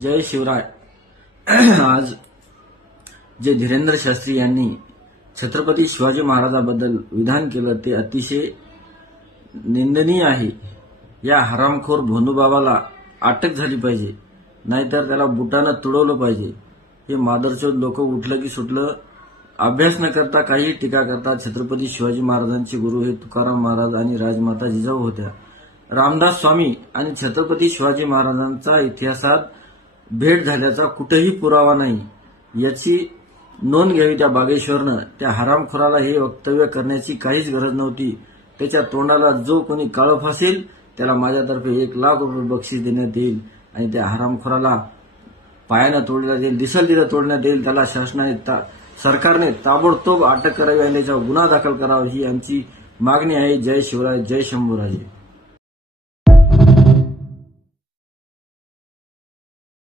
जय शिवराय. आज जे धीरेंद्र शास्त्री यांनी छत्रपती शिवाजी महाराजांबद्दल विधान केलं ते अतिशय निंदनीय आहे. या हरामखोर भोंदूबाबाला अटक झाली पाहिजे, नाहीतर त्याला बुटानं तुडवलं पाहिजे. हे मादरचोद लोक उठलं की सुटलं, अभ्यास न करता काही टीका करतात. छत्रपती शिवाजी महाराजांचे गुरु हे तुकाराम महाराज आणि राजमाता जिजाऊ होत्या. रामदास स्वामी आणि छत्रपती शिवाजी महाराजांचा इतिहासात भेट झाल्याचा कुठेही पुरावा नाही. याची नोंद घ्यावी त्या बागेश्वरनं. त्या हरामखोराला हे वक्तव्य करण्याची काहीच गरज नव्हती. त्याच्या तोंडाला जो कोणी काळं फासेल त्याला माझ्यातर्फे 1,00,000 रुपये बक्षीस देण्यात येईल आणि त्या हरामखोराला पायानं तोडण्यात येईल, दिसल तिला तोडण्यात येईल. त्याला सरकारने ताबडतोब अटक करावी आणि त्याच्यावर गुन्हा दाखल करावा ही आमची मागणी आहे. जय शिवराय, जय शंभूराजे.